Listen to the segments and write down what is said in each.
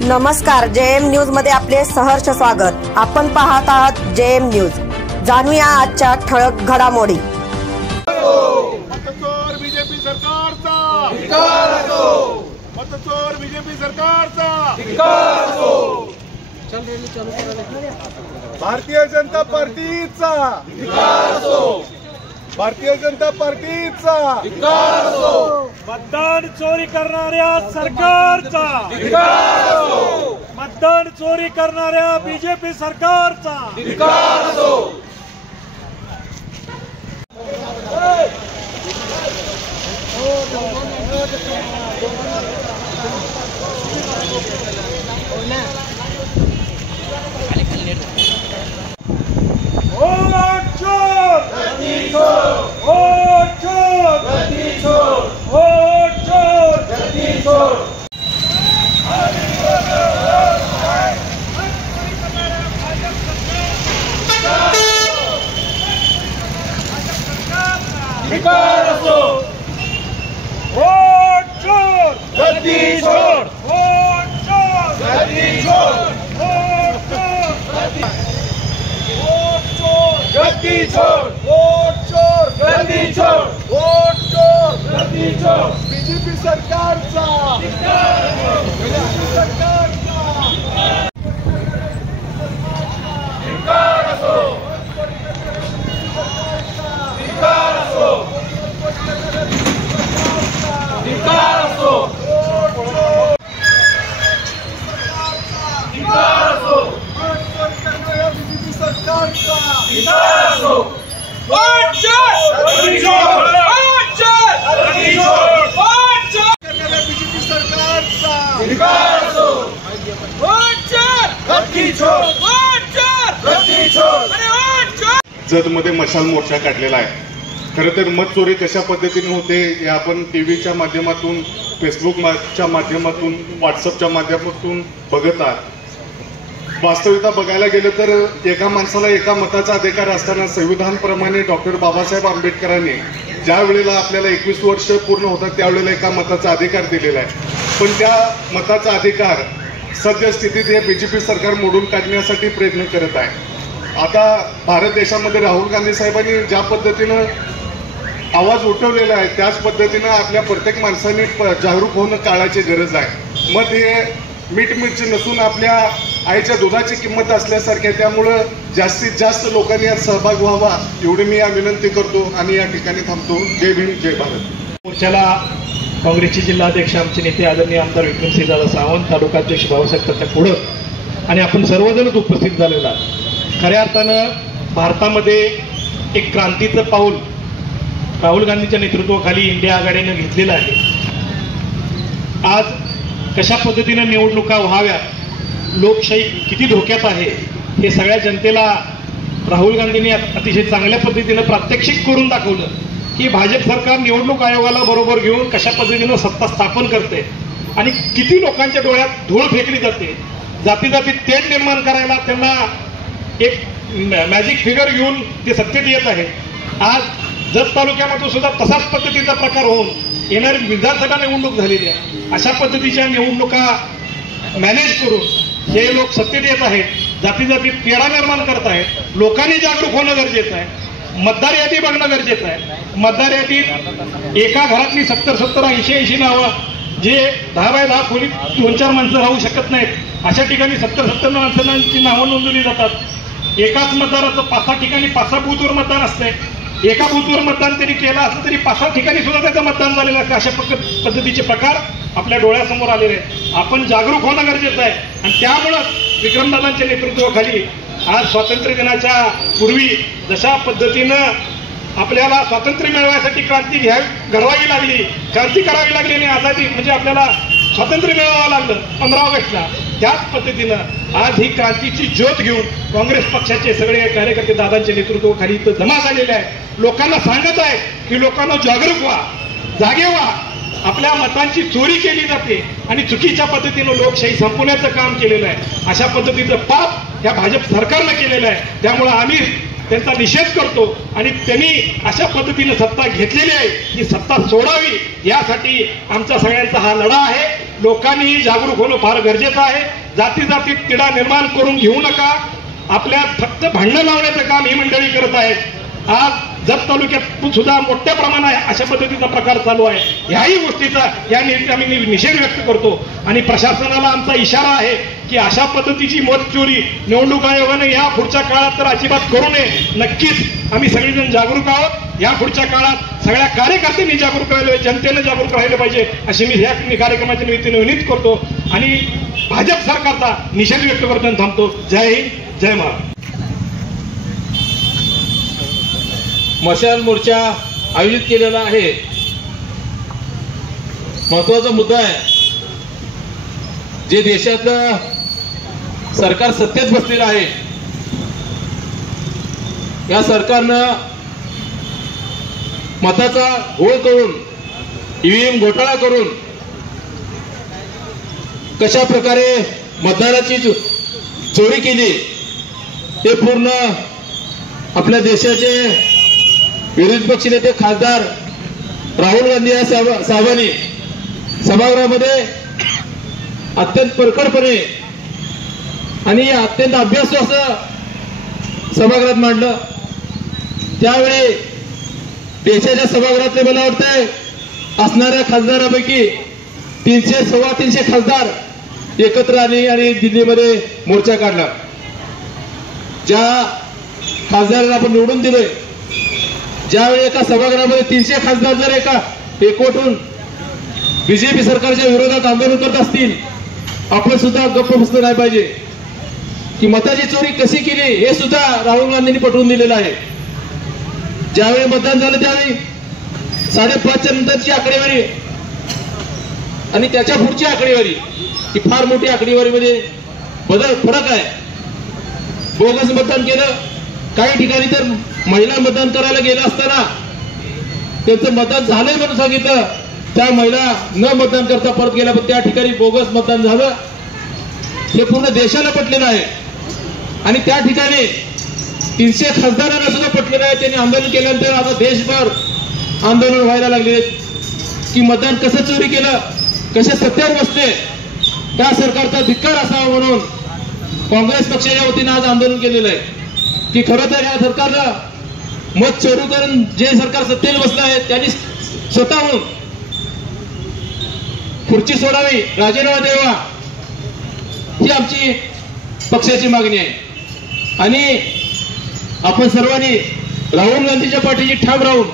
नमस्कार, JM news मध्ये आपले सहर्ष स्वागत। आपण पाहत आहात जेएम न्यूज। जाणूया आजच्या ठळक घडामोडी। मतचोर बीजेपी सरकारचा धिक्कार असो। मतचोर बीजेपी सरकारचा धिक्कार असो। भारतीय जनता पार्टीचा धिक्कार असो। भारतीय जनता पार्टीचा धिक्कार असो। मतदान चोरी करणाऱ्या सरकारचा धिक्कार असो। मतदान चोरी करणाऱ्या बीजेपी सरकारचा धिक्कार असो। धिक्कार असो। वोट चोर गद्दी छोड़। वोट चोर गद्दी छोड़। वोट चोर गद्दी छोड़। वोट चोर गद्दी छोड़। वोट चोर गद्दी छोड़। बीजेपी सरकारचा धिक्कार असो। बीजेपी सरकारचा धिक्कार असो। धिक्कार असो। धिक्कार असो। धिक्कार असो। बीजेपी सरकारचा धिक्कार असो। वोट चोर गद्दी छोड़। वोट चोर गद्दी छोड़। वोट चोर करणाऱ्या बीजेपी सरकारचा धिक्कार असो। वोट चोर गद्दी छोड़। वोट चोर गद्दी छोड़। अरे वोट चोर। जतमध्ये मशाल मोर्चा काढलेला आहे। खरं तर मत चोरी कशा पद्धतीने होते हे आपण टीव्हीच्या माध्यमातून, फेसबुकच्या माध्यमातून, व्हॉट्सअपच्या माध्यमातून बघत आहात। वास्तविकता बघायला गेलं तर एका माणसाला एका मताचा अधिकार असताना संविधानप्रमाणे डॉक्टर बाबासाहेब आंबेडकरांनी ज्या वेळेला आपल्याला 21 वर्ष पूर्ण होतात त्यावेळेला एका मताचा अधिकार दिलेला आहे। पण त्या मताचा अधिकार सद्यस्थितीत हे बीजेपी सरकार मोडून काढण्यासाठी प्रयत्न करत आहे। आता भारत देशामध्ये राहुल गांधी साहेबांनी ज्या पद्धतीनं आवाज उठवलेला आहे त्याच पद्धतीनं आपल्या प्रत्येक माणसाने जागरूक होणं काळाची गरज आहे। मत हे मीठ मिरची नसून आपल्या आईच्या दुधाची किंमत असल्यासारखी आहे। त्यामुळं जास्तीत जास्त लोकांनी यात सहभाग व्हावा एवढी मी विनंती करतो आणि या ठिकाणी थांबतो। जय भीम, जय भारत। मोर्चाला काँग्रेसचे जिल्हाध्यक्ष आमचे नेते आदरणीय आमदार विक्रमसिंहदादा सावंत, तालुकाध्यक्ष भाऊसाहेब तथा पुढं आणि आपण सर्वजणच उपस्थित झालेला। खऱ्या अर्थानं भारतामध्ये एक क्रांतीचं पाऊल राहुल गांधीच्या नेतृत्वाखाली इंडिया आघाडीनं घेतलेलं आहे। आज कशा पद्धतीनं निवडणुका व्हाव्या, लोकशाही किती धोक्यात आहे हे सगळ्या जनतेला राहुल गांधींनी अतिशय चांगल्या पद्धतीनं प्रात्यक्षिक करून दाखवलं की भाजप सरकार निवडणूक आयोगाला बरोबर घेऊन कशा पद्धतीनं सत्ता स्थापन करते आणि किती लोकांच्या डोळ्यात धूळ फेकली जाते। जाती जाती तेढ निर्माण करायला त्यांना एक मॅजिक फिगर घेऊन ते सत्तेत येत आहे। आज जत तालुक्यामध्ये सुद्धा तसाच पद्धतीचा प्रकार होऊन येणारी विधानसभा निवडणूक झालेली आहे। अशा पद्धतीच्या निवडणुका मॅनेज करून हे लोक सत्तेत येत आहेत, जाती जाती तेढा निर्माण करत आहेत। लोकांनी जागरूक होणं गरजेचं आहे। मतदार यादी बघणं गरजेचं आहे। मतदार यादीत एका घरातली 70-70, 80-80 नावं जे 10 बाय 10 खोलीत 2-4 माणसं राहू शकत नाहीत अशा ठिकाणी 70-70 माणसांची नावं नोंदवली जातात। एकाच मतदाराचं 5-6 ठिकाणी 5-6 बूथवर मतदान असते। एका बूथवर मतदान तरी केलं असलं तरी 5-6 ठिकाणी सुद्धा त्याचं मतदान झालेलं असतं। अशा पद्धतीचे प्रकार आपल्या डोळ्यासमोर आलेले आहेत। आपण जागरूक होणं गरजेचं आहे आणि त्यामुळं विक्रमदादांच्या नेतृत्वाखाली आज स्वातंत्र्य दिनाच्या पूर्वी जशा पद्धतीनं आपल्याला स्वातंत्र्य मिळवण्यासाठी क्रांती घडवावी लागली, क्रांती करावी लागली आणि आझादी म्हणजे आपल्याला स्वातंत्र्य मिळवावं लागलं 15 ऑगस्टला, त्याच पद्धतीनं आज ही क्रांतीची ज्योत घेऊन काँग्रेस पक्षाचे सगळे कार्यकर्ते दादांच्या नेतृत्वाखाली इथं जमा झालेले आहेत। लोकांना सांगत आहे की लोकांना जागरूक व्हा, जागे व्हा। आपल्या मतांची चोरी केली जाते आणि चुकीच्या पद्धतीनं लोकशाही संपवण्याचं काम केलेलं आहे। अशा पद्धतीचं पाप या भाजप सरकारनं केलेलं आहे। त्यामुळे आम्ही त्यांचा निषेध करतो आणि त्यांनी अशा पद्धतीने सत्ता घेतलेली आहे की सत्ता सोडावी यासाठी आमचा सगळ्यांचा हा लढा आहे। लोकांनीही जागरूक होणं फार गरजेचं आहे. जाती जातीत तिढा निर्माण करून घेऊ नका. आपल्यात फक्त भांडणं लावण्याचं काम ही मंडळी करत आहेत. आज जत तालुक्यात सुद्धा मोठ्या प्रमाणात अशा पद्धतीचा प्रकार चालू आहे. ह्याही गोष्टीचा या आम्ही निषेध व्यक्त करतो आणि प्रशासनाला आमचा इशारा आहे की अशा पद्धतीची मत चोरी निवडणूक आयोगाने या पुढच्या काळात तर अजिबात करू नये. नक्कीच आम्ही सगळेजण जागरूक आहोत. या पुढच्या काळात सगळ्या कार्यकर्त्यांनी जागरूक राहिलं पाहिजे, जनतेने जागरूक राहिलं पाहिजे अशी मी या कार्यक्रमाच्या निमित्ताने विनंती करतो आणि भाजप सरकारचा निषेध व्यक्त करताना थांबतो. जय हिंद, जय महाराष्ट्र. मशाल मोर्चा आयोजित केलेला आहे. महत्वाचा मुद्दा आहे. जे देशातलं सरकार सत्तेत बसलेलं आहे, या सरकारनं मताचा घोळ करून ईव्हीएम घोटाळा करून कशा प्रकारे मतदानाची चोरी केली ते पूर्ण आपल्या देशाचे विरोधी पक्ष नेते खासदार राहुल गांधी या साहेबांनी सभागृहामध्ये अत्यंत परखडपणे आणि अत्यंत अभ्यासू असं सभागृहात मांडलं. त्यावेळी देशाच्या सभागृहातले मला वाटतंय असणाऱ्या खासदारापैकी 300-325 खासदार एकत्र आले आणि दिल्लीमध्ये मोर्चा काढला. ज्या खासदाराला आपण निवडून दिलोय, ज्यावेळी एका सभागृहामध्ये 300 खासदार जर एकवटून बीजेपी सरकारच्या विरोधात आंदोलन करत असतील, आपण सुद्धा गप्प बसलं नाही पाहिजे. की मताची चोरी कशी केली हे सुद्धा राहुल गांधींनी पटवून दिलेलं आहे. ज्यावेळी मतदान झालं त्यावेळी 5:30च्या नंतरची आकडेवारी आणि त्याच्या पुढची आकडेवारी ही फार मोठी आकडेवारीमध्ये फरक आहे. बोगस मतदान केलं. काही ठिकाणी तर महिला मतदान करायला गेलं असताना त्यांचं मतदान झालंय म्हणून सांगितलं, त्या महिला न मतदान करता परत गेल्या, पण त्या ठिकाणी बोगस मतदान झालं. हे पूर्ण देशाला पटलेलं आहे आणि त्या ठिकाणी 300 खासदारांना सुद्धा पटलेलं आहे. त्यांनी आंदोलन केल्यानंतर आता देशभर आंदोलन व्हायला लागले की मतदान कसं चोरी केलं, कसे सत्तेवर बसले, त्या सरकारचा धिक्कार असावा म्हणून काँग्रेस पक्षाच्या वतीनं आज आंदोलन केलेलं आहे. की खरं तर या सरकारला मत चोरी करून जे सरकार सत्तेवर बसलं आहे त्यांनी स्वतःहून खुर्ची सोडावी, राजीनामा द्यावा, ही आमची पक्षाची मागणी आहे. आणि आपण सर्वांनी राहुल गांधीच्या पाठीशी ठाम राहून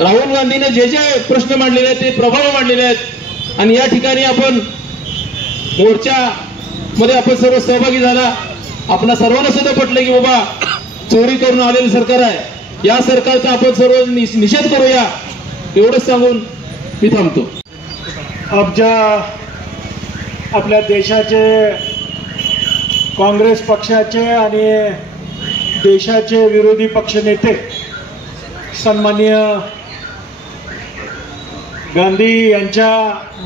राहुल गांधीने जे जे प्रश्न मांडलेले आहेत ते प्रभावी मांडलेले आहेत आणि या ठिकाणी आपण मोर्चामध्ये आपण सर्व सहभागी झाला. आपल्या सर्वांना सुद्धा पटलं की बाबा चोरी करून आलेलं सरकार आहे, या सरकारचा आपण सर्व निषेध करूया, एवढंच सांगून मी थांबतो. आपल्या देशाचे काँग्रेस पक्षाचे आणि देशाचे विरोधी पक्षनेते सन्माननीय गांधी यांच्या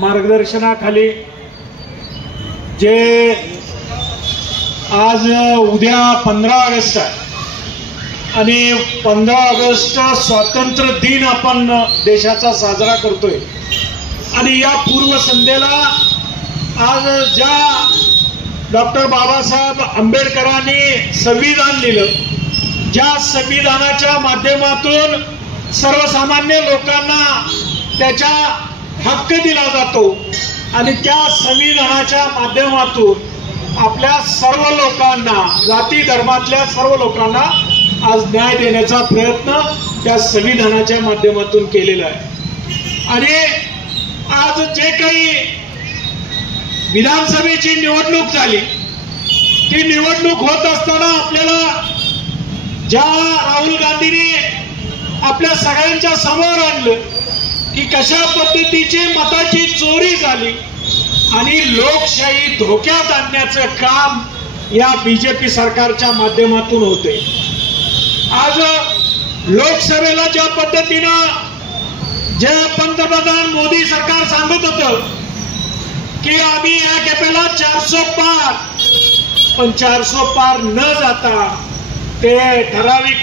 मार्गदर्शनाखाली जे आज उद्या 15 ऑगस्ट आहे आणि 15 ऑगस्ट स्वातंत्र्य दिन आपण देशाचा साजरा करतोय आणि या पूर्वसंध्येला आज ज्या डॉक्टर बाबासाहेब आंबेडकरांनी संविधान लिहिलं, ज्या संविधानाच्या माध्यमातून सर्वसामान्य लोकांना त्याचा हक्क दिला जातो आणि त्या संविधानाच्या माध्यमातून आपल्या सर्व लोकांना, जाती धर्मातल्या सर्व लोकांना आज न्याय देण्याचा प्रयत्न त्या संविधानाच्या माध्यमातून केलेला आहे. आणि आज जे काही विधानसभेची निवडणूक झाली, ती निवडणूक होत असताना आपल्याला ज्या राहुल गांधींनी आपल्या सगळ्यांच्या समोर आणलं की कशा पद्धतीची मताची चोरी झाली आणि लोकशाही धोक्यात आणण्याचं काम या बीजेपी सरकारच्या माध्यमातून होते. आज लोकसभेला ज्या पद्धतीनं जे पंतप्रधान मोदी सरकार सांगत होतं की आम्ही या खेपेला 400 पार, पण 400 पार न जाता ते ठराविक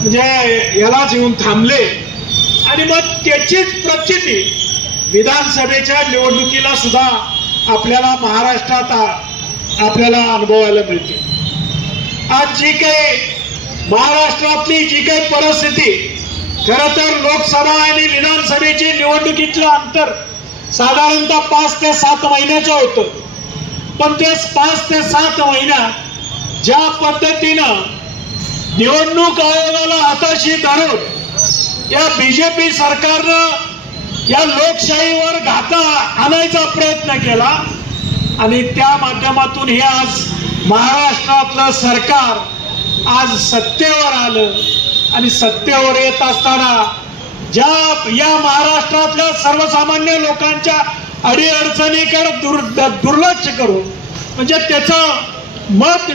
म्हणजे यालाच येऊन थांबले आणि मग त्याचीच प्रचिती विधानसभेच्या निवडणुकीला सुद्धा आपल्याला महाराष्ट्रात आपल्याला अनुभवायला मिळते. आज जी काही महाराष्ट्रातली जी काही परिस्थिती, खरं तर लोकसभा आणि विधानसभेची निवडणुकीतलं अंतर साधारणतः 5 ते 7 महिन्याचं होतं. पण ते 5 ते 7 महिन्यात ज्या पद्धतीनं निवडणूक आयोगाला हाताशी धरून या बीजेपी सरकारनं या लोकशाहीवर घाता आणायचा प्रयत्न केला आणि त्या माध्यमातून हे आज महाराष्ट्रातलं सरकार आज सत्तेवर आलं. आणि सत्तेवर येत असताना या महाराष्ट्रातल्या सर्वसामान्य लोकांच्या अडीअडचणीकडे दुर्लक्ष करून, म्हणजे त्याचं मत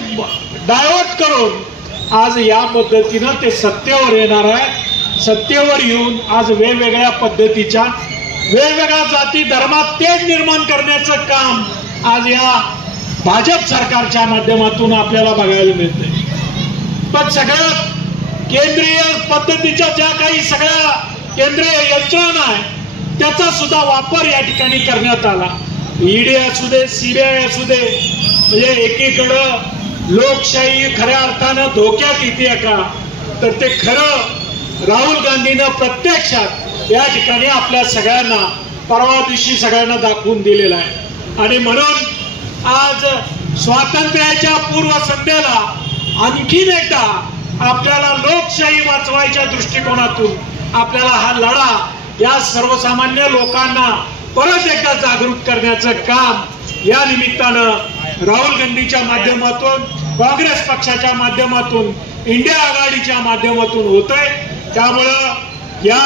डायव्हर्ट करून आज या पद्धतीनं ते सत्तेवर येणार आहे. सत्तेवर येऊन आज वेगवेगळ्या पद्धतीच्या वेगवेगळ्या जाती धर्मात तेढ निर्माण करण्याचं काम आज या भाजप सरकारच्या माध्यमातून आपल्याला बघायला मिळतंय. पण सगळ्यात केंद्रीय पद्धतीच्या ज्या काही सगळ्या केंद्रीय यंत्रणा आहे त्याचा सुद्धा वापर या ठिकाणी करण्यात आला. ईडी असू दे, सीबीआय असू दे, म्हणजे एकीकडं लोकशाही खऱ्या अर्थानं धोक्यात येते का, तर ते खरं राहुल गांधीनं प्रत्यक्षात या ठिकाणी आपल्या सगळ्यांना परवा दिवशी सगळ्यांना दाखवून दिलेलं आहे. आणि म्हणून आज स्वातंत्र्याच्या पूर्वसंध्येला आणखीन एकदा आपल्याला लोकशाही वाचवायच्या दृष्टिकोनातून आपल्याला हा लढा या सर्वसामान्य लोकांना परत एकदा जागृत करण्याचं काम या निमित्तानं राहुल गांधीच्या माध्यमातून, काँग्रेस पक्षाच्या माध्यमातून, इंडिया आघाडीच्या माध्यमातून होतंय. त्यामुळं या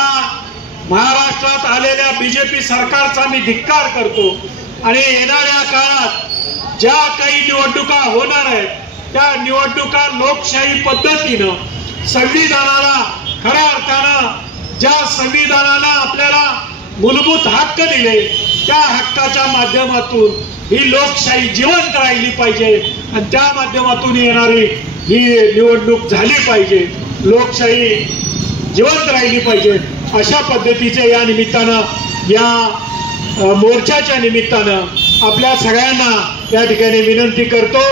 महाराष्ट्रात आलेल्या बीजेपी सरकारचा मी धिक्कार करतो आणि येणाऱ्या काळात ज्या काही निवडणुका होणार आहेत त्या निवडणुका लोकशाही पद्धतीनं संविधानाला खऱ्या अर्थानं ज्या संविधानानं आपल्याला मूलभूत हक्क दिले त्या हक्काच्या माध्यमातून ही लोकशाही जिवंत राहिली पाहिजे आणि त्या माध्यमातून येणारी ही निवडणूक झाली पाहिजे. लोकशाही जिवंत राहिली पाहिजे अशा पद्धतीचे या निमित्तानं, या मोर्चाच्या निमित्तानं आपल्या सगळ्यांना या ठिकाणी विनंती करतो.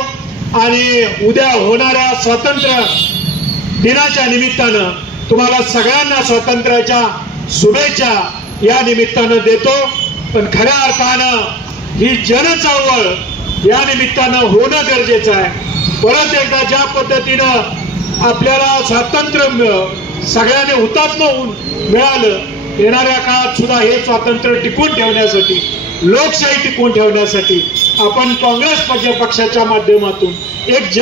आणि उद्या होणाऱ्या स्वातंत्र्य दिनाच्या निमित्तानं तुम्हाला सगळ्यांना स्वातंत्र्याच्या शुभेच्छा या निमित्तानं देतो. पण खऱ्या अर्थानं ही जनचळवळ या निमित्तानं होणं गरजेचं आहे. परत एकदा ज्या पद्धतीनं आपल्याला स्वातंत्र्य सगळ्यांनी हुतात्मा होऊन मिळालं, येणाऱ्या काळात सुद्धा हे स्वातंत्र्य टिकून ठेवण्यासाठी, लोकशाही टिकून ठेवण्यासाठी आपण काँग्रेस पक्षाच्या माध्यमातून एक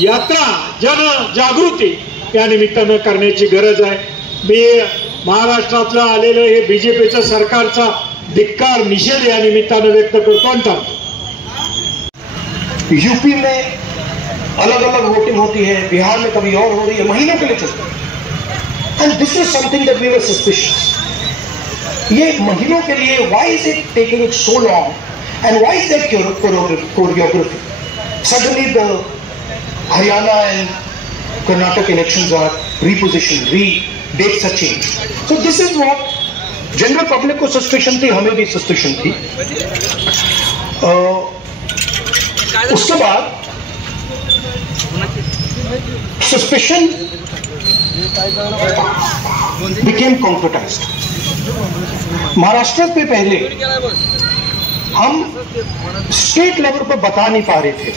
यात्रा, जनजागृती या निमित्तानं करण्याची गरज आहे. मी महाराष्ट्रातलं आलेलं हे बीजेपीचं सरकारचा धिक्कार, निषेध या निमित्तानं व्यक्त करतो आणि थांबतो. यूपी में अलग अलग वोटिंग होती है, बिहार में कभी और हो रही है, महीनों के लिए चलता है. And this is something that we were suspicious. ये महीनों के लिए why is it taking so long and why is that choreography? Suddenly the Haryana and Karnataka elections are repositioned, dates are changed. So this is what general public को suspicion थी, हमें भी suspicion थी. उसके बाद suspicion became concretized. महाराष्ट्र पे पहले हम state level पर बता नहीं पा रहे थे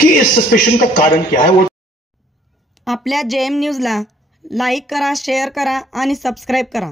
की इस सस्पेशन का कारण क्या है. वो आपल्या जेएम न्यूजला लाईक करा, शेअर करा आणि सबस्क्राईब करा.